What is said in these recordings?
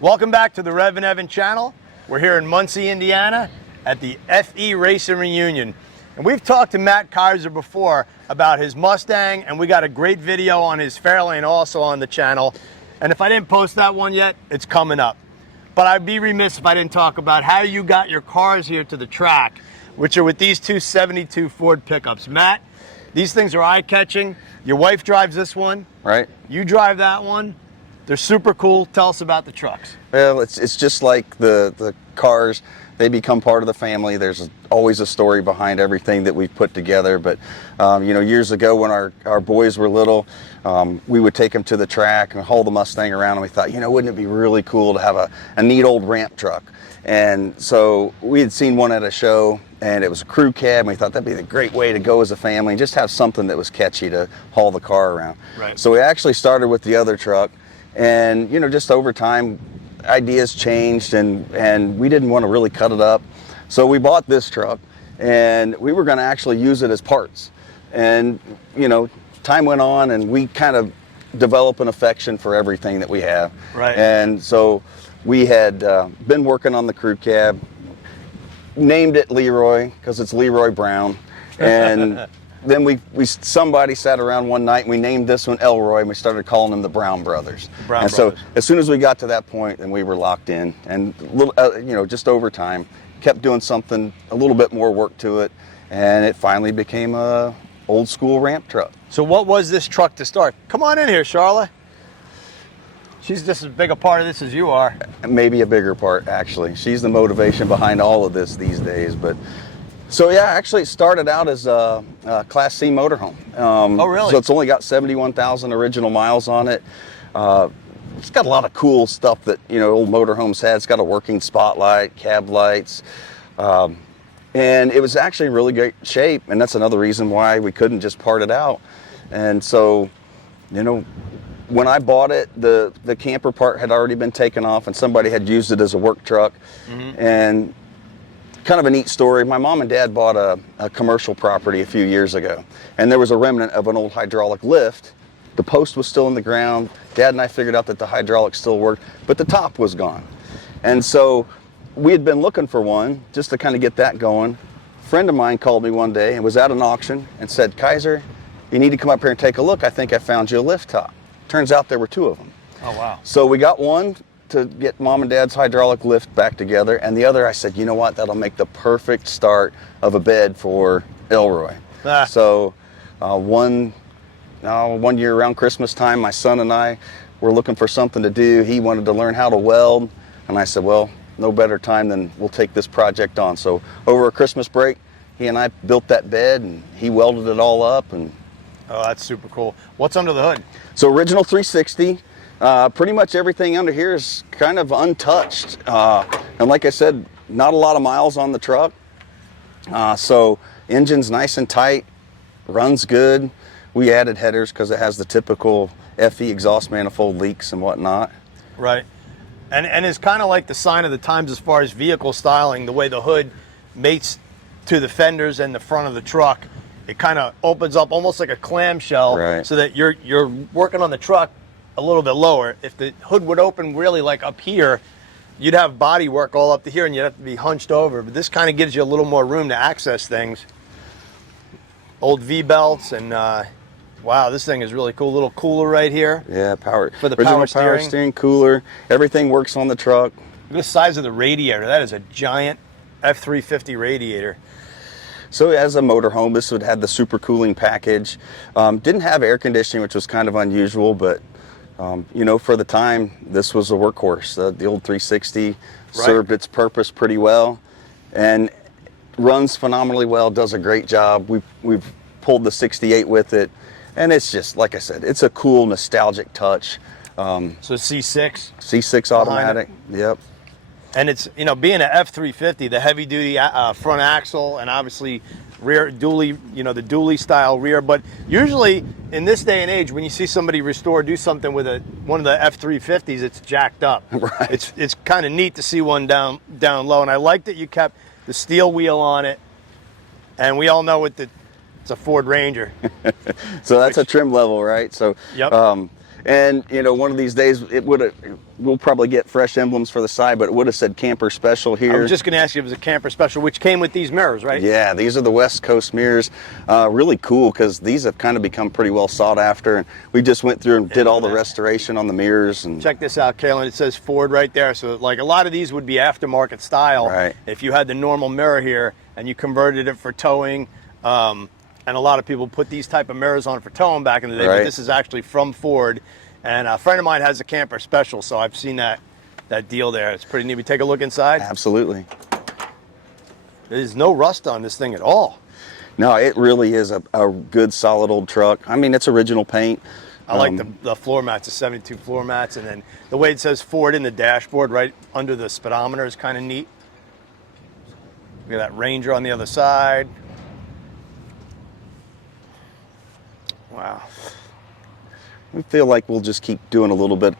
Welcome back to the Revan Evan channel. We're here in Muncie, Indiana at the FE Racing Reunion. And we've talked to Matt Keiser before about his Mustang, and we got a great video on his Fairlane also on the channel. And if I didn't post that one yet, it's coming up. But I'd be remiss if I didn't talk about how you got your cars here to the track, which are with these two 72 Ford pickups. Matt, these things are eye-catching. Your wife drives this one. Right. You drive that one. They're super cool. Tell us about the trucks. Well, it's just like the cars. They become part of the family. There's always a story behind everything that we've put together. But, you know, years ago when our boys were little, we would take them to the track and haul the Mustang around, and we thought, you know, wouldn't it be really cool to have a neat old ramp truck? And so we had seen one at a show, and it was a crew cab, and we thought that'd be a great way to go as a family and just have something that was catchy to haul the car around. Right. So we actually started with the other truck. And, you know, just over time, ideas changed, and we didn't want to really cut it up. So we bought this truck, and we were going to actually use it as parts. And, you know, time went on, and we kind of developed an affection for everything that we have. Right. And so we had been working on the crew cab, named it Leroy because it's Leroy Brown. And then somebody sat around one night and we named this one Elroy, and we started calling them the Brown Brothers. So as soon as we got to that point, then we were locked in, and you know, just over time, kept doing something, a little bit more work to it, and it finally became a old school ramp truck. So what was this truck to start? Come on in here, Charla. She's just as big a part of this as you are. Maybe a bigger part, actually. She's the motivation behind all of this these days. But so yeah, actually it started out as a Class C motorhome. Oh, really? So it's only got 71,000 original miles on it. It's got a lot of cool stuff that, you know, old motorhomes had. It's got a working spotlight, cab lights, and it was actually in really great shape. And that's another reason why we couldn't just part it out. And so, you know, when I bought it, the camper part had already been taken off, and somebody had used it as a work truck. Mm-hmm. And kind of a neat story. My mom and dad bought a commercial property a few years ago, and there was a remnant of an old hydraulic lift. The post was still in the ground. Dad and I figured out that the hydraulic still worked, but the top was gone. And so we had been looking for one just to kind of get that going. A friend of mine called me one day and was at an auction and said, "Keiser, you need to come up here and take a look. I think I found you a lift top." Turns out there were two of them. Oh, wow. So we got one to get mom and dad's hydraulic lift back together, and the other I said, you know what, that'll make the perfect start of a bed for Elroy. So one year around Christmas time, my son and I were looking for something to do. He wanted to learn how to weld, and I said, well, no better time than we'll take this project on. So over a Christmas break, he and I built that bed, and he welded it all up. And oh, that's super cool. What's under the hood? So original 360. Pretty much everything under here is kind of untouched. And like I said, not a lot of miles on the truck. So engine's nice and tight, runs good. We added headers because it has the typical FE exhaust manifold leaks and whatnot. Right. And it's kind of like the sign of the times as far as vehicle styling, the way the hood mates to the fenders and the front of the truck. It kind of opens up almost like a clamshell, right, so that you're working on the truck a little bit lower. If the hood would open really like up here, you'd have body work all up to here and you'd have to be hunched over. But this kind of gives you a little more room to access things. Old V-belts, and wow, this thing is really cool. Little cooler right here. Yeah, power. For the original power steering cooler. Everything works on the truck. Look at the size of the radiator. That is a giant F350 radiator. So as a motorhome, this would have the super cooling package. Didn't have air conditioning, which was kind of unusual, but you know, for the time, this was a workhorse. The old 360 served its purpose pretty well, and runs phenomenally well. Does a great job. We've pulled the 68 with it, and it's just, like I said, it's a cool nostalgic touch. So C6. C6 automatic. Yep. And it's, you know, being an F350, the heavy duty front axle, and obviously rear dually, you know, the dually style rear. But usually in this day and age, when you see somebody do something with one of the F350s, it's jacked up. Right. It's kind of neat to see one down low. And I like that you kept the steel wheel on it. And we all know it's a Ford Ranger. So that's a trim level, right? So yep. And you know, one of these days we'll probably get fresh emblems for the side, but it would have said camper special here. I was just going to ask you if it was a camper special, which came with these mirrors, right? Yeah, these are the West Coast mirrors. Really cool because these have kind of become pretty well sought after, and we just went through and did all the restoration on the mirrors. And check this out, Kalen. It says Ford right there. So like a lot of these would be aftermarket style. Right. If you had the normal mirror here and you converted it for towing, and a lot of people put these type of mirrors on for towing back in the day, but this is actually from Ford. And a friend of mine has a camper special, so I've seen that deal there. It's pretty neat. We take a look inside. Absolutely. There's no rust on this thing at all. No, it really is a good, solid old truck. I mean, it's original paint. I like the floor mats, the 72 floor mats, and then the way it says Ford in the dashboard right under the speedometer is kind of neat. We got that Ranger on the other side. Wow. We feel like we'll just keep doing a little bit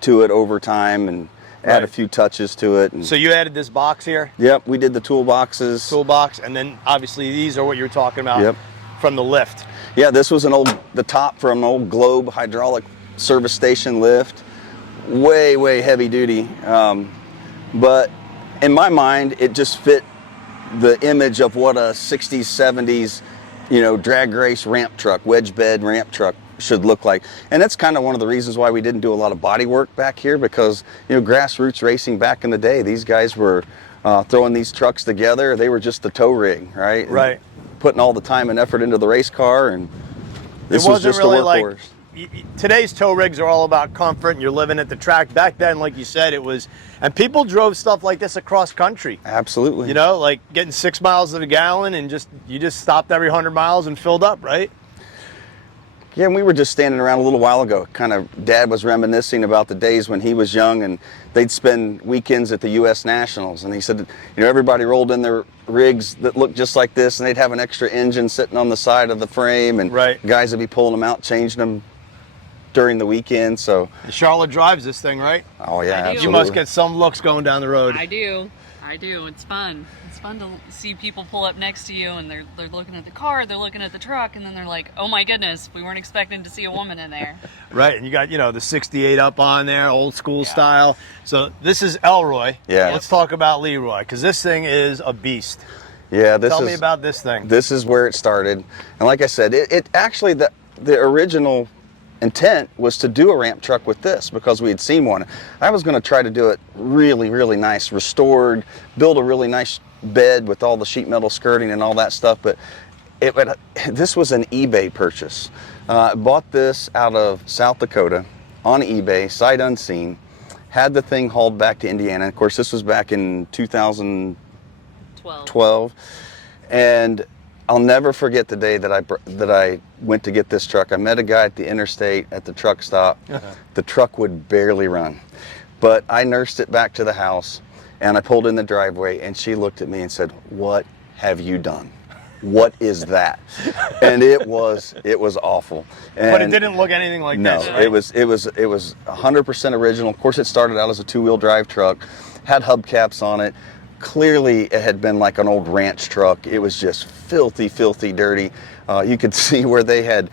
to it over time and add a few touches to it. And so you added this box here? Yep, we did the toolboxes. Toolbox, and then obviously these are what you're talking about from the lift. Yeah, this was the top from an old Globe hydraulic service station lift. Way, way heavy duty. But in my mind, it just fit the image of what a 60s, 70s, you know, drag race ramp truck, wedge bed ramp truck should look like. And that's kind of one of the reasons why we didn't do a lot of body work back here, because, you know, grassroots racing back in the day, these guys were throwing these trucks together. They were just the tow rig, right? Right. And putting all the time and effort into the race car, and this was just really a workhorse. Today's tow rigs are all about comfort and you're living at the track. Back then, like you said, it was, and people drove stuff like this across country. Absolutely. You know, like getting 6 miles to the gallon and you just stopped every 100 miles and filled up, right? Yeah, and we were just standing around a little while ago. Kind of, Dad was reminiscing about the days when he was young and they'd spend weekends at the U.S. Nationals. And he said, you know, everybody rolled in their rigs that looked just like this, and they'd have an extra engine sitting on the side of the frame, and guys would be pulling them out, changing them during the weekend. So Charlotte drives this thing, right? Oh yeah, absolutely. You must get some looks going down the road. I do. It's fun. It's fun to see people pull up next to you and they're looking at the car, they're looking at the truck, and then they're like, oh my goodness, we weren't expecting to see a woman in there. Right, and you got, you know, the 68 up on there, old school style. So this is Elroy. Yeah. Let's talk about Leroy, because this thing is a beast. Yeah, Tell me about this thing. This is where it started. And like I said, it actually, the original intent was to do a ramp truck with this because we had seen one. I was going to try to do it really, really nice, restored, build a really nice bed with all the sheet metal skirting and all that stuff, but this was an eBay purchase. I bought this out of South Dakota on eBay, sight unseen, had the thing hauled back to Indiana. Of course, this was back in 2012. And I'll never forget the day that I went to get this truck. I met a guy at the interstate at the truck stop. The truck would barely run. But I nursed it back to the house, and I pulled in the driveway, and she looked at me and said, "What have you done? What is that?" And it was awful. And but it didn't look anything like no, this. No, right? it was 100% original. Of course, it started out as a two-wheel drive truck, had hubcaps on it. Clearly, it had been like an old ranch truck. It was just filthy, filthy dirty. You could see where they had,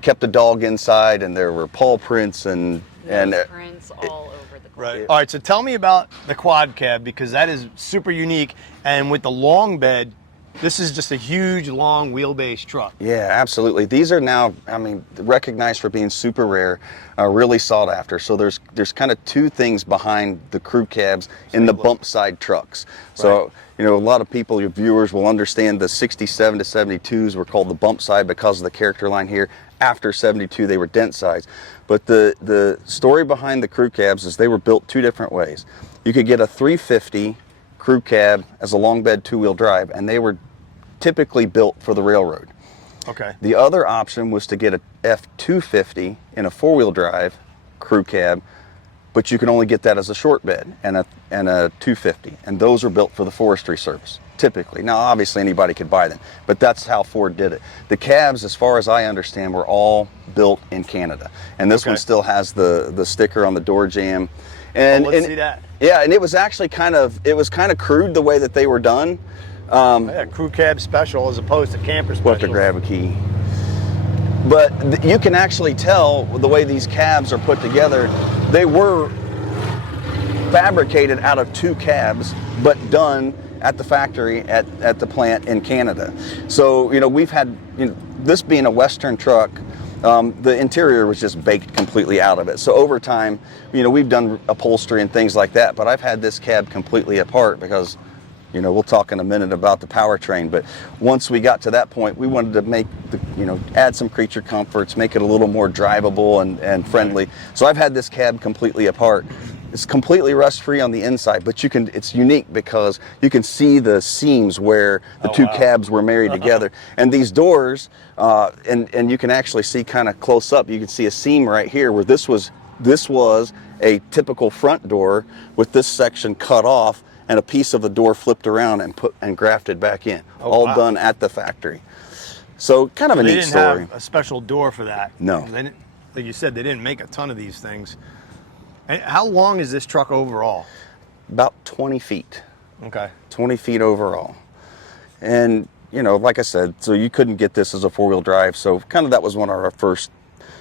kept a dog inside, and there were paw prints and prints all over the car. Right. All right. So tell me about the quad cab, because that is super unique, and with the long bed, this is just a huge, long wheelbase truck. Yeah, absolutely. These are now, I mean, recognized for being super rare, really sought after. So there's kind of two things behind the crew cabs in the bump side trucks. So, you know, a lot of people, your viewers, will understand the 67 to 72s were called the bump side because of the character line here. After 72, they were dent sides. But the story behind the crew cabs is they were built two different ways. You could get a 350 crew cab as a long bed two-wheel drive, and they were typically built for the railroad. Okay. The other option was to get a F350 in a four-wheel drive crew cab, but you can only get that as a short bed and a 250, and those are built for the forestry service typically. Now, obviously anybody could buy them, but that's how Ford did it. The cabs, as far as I understand, were all built in Canada, and this one still has the sticker on the door jamb. And let's see that. Yeah, and it was actually kind of crude the way that they were done. Yeah, crew cab special as opposed to camper special. We'll have to grab a key. But you can actually tell the way these cabs are put together. They were fabricated out of 2 cabs, but done at the factory at the plant in Canada. So, you know, we've had, you know, this being a Western truck, the interior was just baked completely out of it. So over time, you know, we've done upholstery and things like that, but I've had this cab completely apart because, you know, we'll talk in a minute about the powertrain, but once we got to that point, we wanted to make the, you know, add some creature comforts, make it a little more drivable and friendly. So I've had this cab completely apart. It's completely rust-free on the inside, but you can, it's unique because you can see the seams where the two cabs were married together. And these doors, and you can actually see kind of close up, you can see a seam right here where this was a typical front door with this section cut off and a piece of the door flipped around and grafted back in. All done at the factory. So kind of a neat story. They didn't have a special door for that. No. They didn't, like you said, they didn't make a ton of these things. And how long is this truck overall? About 20 feet. Okay. 20 feet overall. And, you know, like I said, so you couldn't get this as a 4-wheel drive. So kind of that was one of our first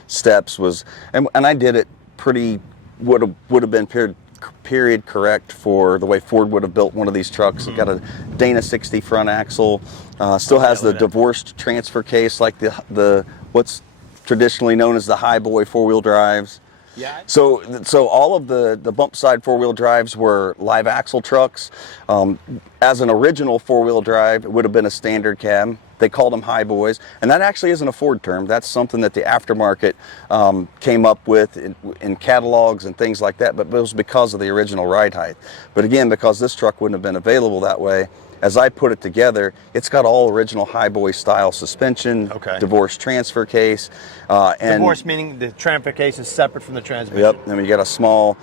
steps was, and I did it pretty, would have been period correct for the way Ford would have built one of these trucks. It got a Dana 60 front axle, still has the divorced transfer case like the what's traditionally known as the high boy 4-wheel drives. Yeah. So all of the bump side 4-wheel drives were live axle trucks. As an original 4-wheel drive, it would have been a standard cab. They called them high boys, and that actually isn't a Ford term. That's something that the aftermarket came up with in catalogs and things like that, but it was because of the original ride height. But again, because this truck wouldn't have been available that way, as I put it together, it's got all original high boy style suspension, divorced transfer case. And divorce meaning the transfer case is separate from the transmission. Yep, and you got a small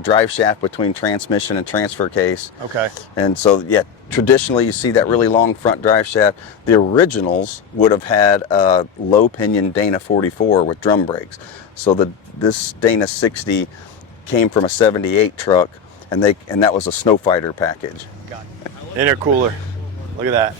drive shaft between transmission and transfer case. Okay. And so, yeah, traditionally you see that really long front drive shaft. The originals would have had a low pinion Dana 44 with drum brakes. So this Dana 60 came from a 78 truck, and that was a snow fighter package. Got it. Intercooler. Look at that.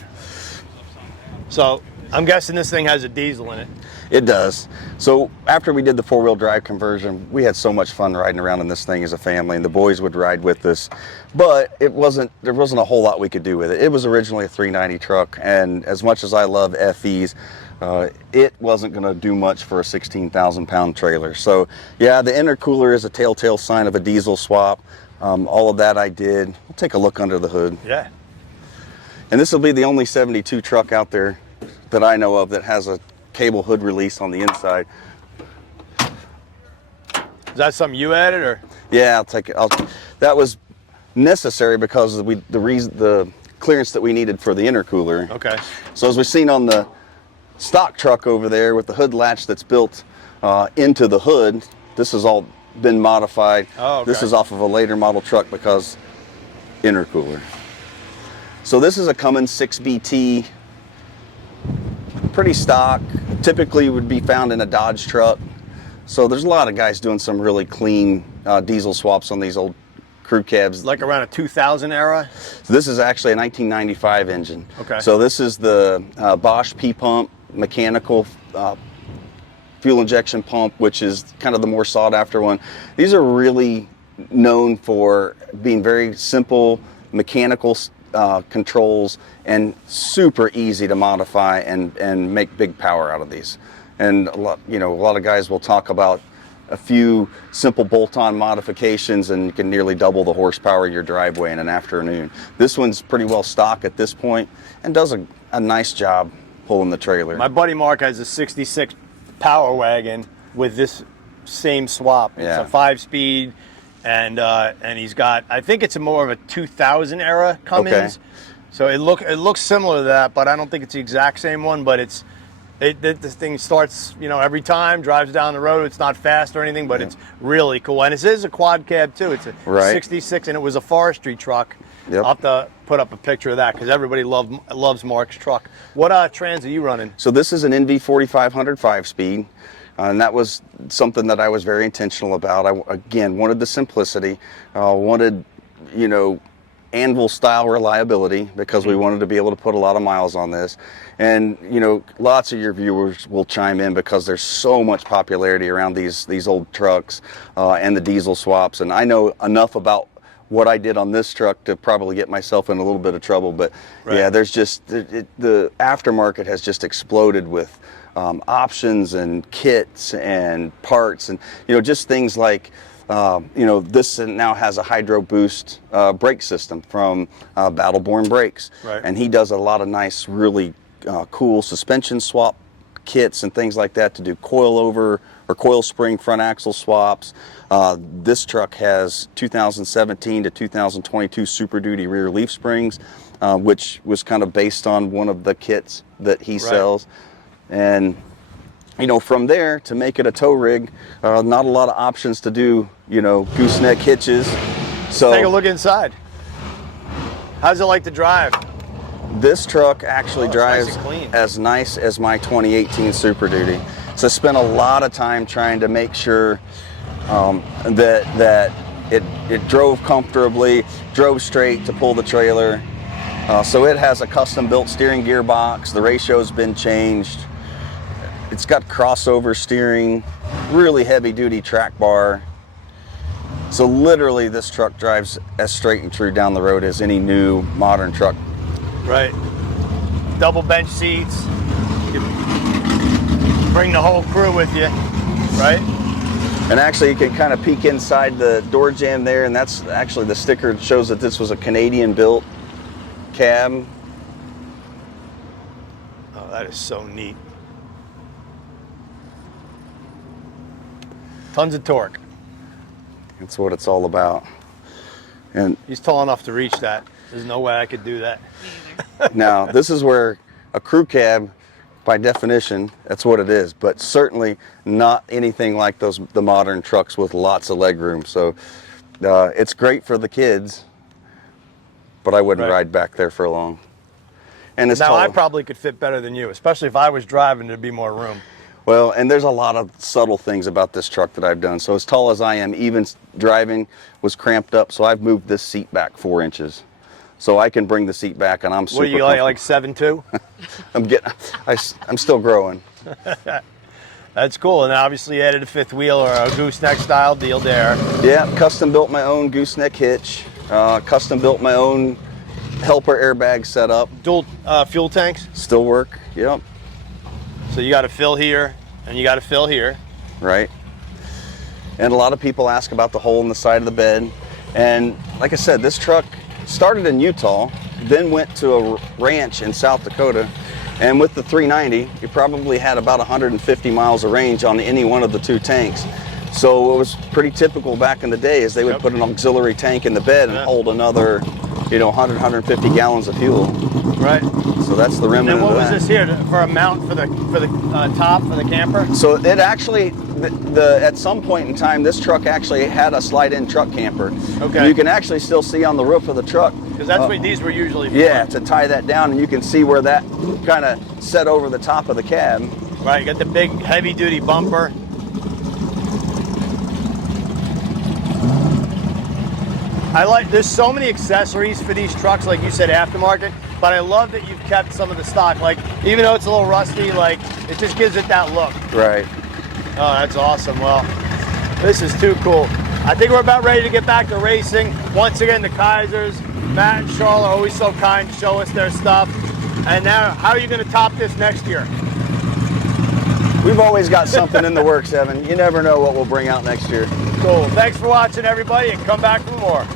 So I'm guessing this thing has a diesel in it. It does. So after we did the 4-wheel drive conversion, we had so much fun riding around in this thing as a family, and the boys would ride with us. But there wasn't a whole lot we could do with it. It was originally a 390 truck, and as much as I love FEs, it wasn't going to do much for a 16,000-pound trailer. So yeah, the intercooler is a telltale sign of a diesel swap. All of that I did. We'll take a look under the hood. Yeah. And this will be the only 72 truck out there that I know of that has a cable hood release on the inside. Is that something you added, or? Yeah, I'll take it. That was necessary because of the clearance that we needed for the intercooler. Okay. So as we've seen on the stock truck over there with the hood latch that's built into the hood, this has all been modified. Oh, okay. This is off of a later model truck because intercooler. So this is a Cummins 6BT, pretty stock, typically would be found in a Dodge truck. So there's a lot of guys doing some really clean diesel swaps on these old crew cabs. Like around a 2000 era? So this is actually a 1995 engine. Okay. So this is the Bosch P-pump mechanical fuel injection pump, which is kind of the more sought after one. These are really known for being very simple mechanical controls and super easy to modify and make big power out of these. And a lot of guys will talk about a few simple bolt-on modifications and you can nearly double the horsepower of your driveway in an afternoon. This one's pretty well stock at this point and does a nice job pulling the trailer. My buddy Mark has a 66 Power Wagon with this same swap. It's a 5-speed, and he's got, I think it's more of a 2000 era Cummins. Okay. So it looks similar to that, but I don't think it's the exact same one. But this thing starts, every time, drives down the road. It's not fast or anything, but it's really cool. And it is a quad cab too. It's a 66, and it was a forestry truck. Yep. I'll have to put up a picture of that because everybody loves Mark's truck. What trans are you running? So this is an NV 4500 5-speed. And that was something that I was very intentional about. I, again, wanted the simplicity, wanted, anvil style reliability because we wanted to be able to put a lot of miles on this. And you know, lots of your viewers will chime in because there's so much popularity around these old trucks and the diesel swaps. And I know enough about what I did on this truck to probably get myself in a little bit of trouble. But yeah, there's just the aftermarket has just exploded with options and kits and parts, and you know, just things like you know, this now has a hydro boost brake system from Battleborn Brakes, and he does a lot of nice, really cool suspension swap kits and things like that to do coil over or coil spring front axle swaps. This truck has 2017 to 2022 Super Duty rear leaf springs, which was kind of based on one of the kits that he sells. And you know, from there to make it a tow rig, not a lot of options to do, you know, gooseneck hitches. So take a look inside. How's it like to drive? This truck actually drives nice and clean. as nice as my 2018 Super Duty. So I spent a lot of time trying to make sure that it drove comfortably, drove straight to pull the trailer. So it has a custom built steering gearbox. The ratio's been changed. It's got crossover steering, really heavy duty track bar. So literally this truck drives as straight and true down the road as any new modern truck. Right. Double bench seats. You bring the whole crew with you, right? And actually you can kind of peek inside the door jamb there, and that's actually the sticker that shows that this was a Canadian built cab. Oh, that is so neat. Tons of torque. That's what it's all about. And he's tall enough to reach that. There's no way I could do that. now this is where a crew cab, by definition, that's what it is, but certainly not anything like the modern trucks with lots of leg room. So it's great for the kids, but I wouldn't ride back there for long. And it's now I probably could fit better than you, especially if I was driving, there'd be more room. Well, and there's a lot of subtle things about this truck that I've done. So as tall as I am, even driving was cramped up, so I've moved this seat back 4 inches. So I can bring the seat back, and I'm super comfortable. What are you like 7'2"? I'm still growing. That's cool. And obviously you added a fifth wheel or a gooseneck style deal there. Yeah, custom built my own gooseneck hitch. Custom built my own helper airbag setup. Dual fuel tanks? Still work, yep. So you got to fill here, and you got to fill here. Right. And a lot of people ask about the hole in the side of the bed. And like I said, this truck started in Utah, then went to a ranch in South Dakota. And with the 390, you probably had about 150 miles of range on any one of the two tanks. So it was pretty typical back in the day is they would put an auxiliary tank in the bed and hold another, you know, 100, 150 gallons of fuel. Right. So that's the remnant of that. And what was this here for a mount for the top for the camper? So it actually, at some point in time, this truck actually had a slide-in truck camper. Okay. You can actually still see on the roof of the truck. Because that's what these were usually for. Yeah, to tie that down, and you can see where that kind of set over the top of the cab. Right. You got the big heavy-duty bumper. There's so many accessories for these trucks, like you said, aftermarket, but I love that you've kept some of the stock. Like, even though it's a little rusty, like, it just gives it that look. Right. Oh, that's awesome. Well, this is too cool. I think we're about ready to get back to racing. Once again, the Keisers, Matt and Charla are always so kind to show us their stuff. And now, how are you going to top this next year? We've always got something in the works, Evan. You never know what we'll bring out next year. Cool. Thanks for watching, everybody, and come back for more.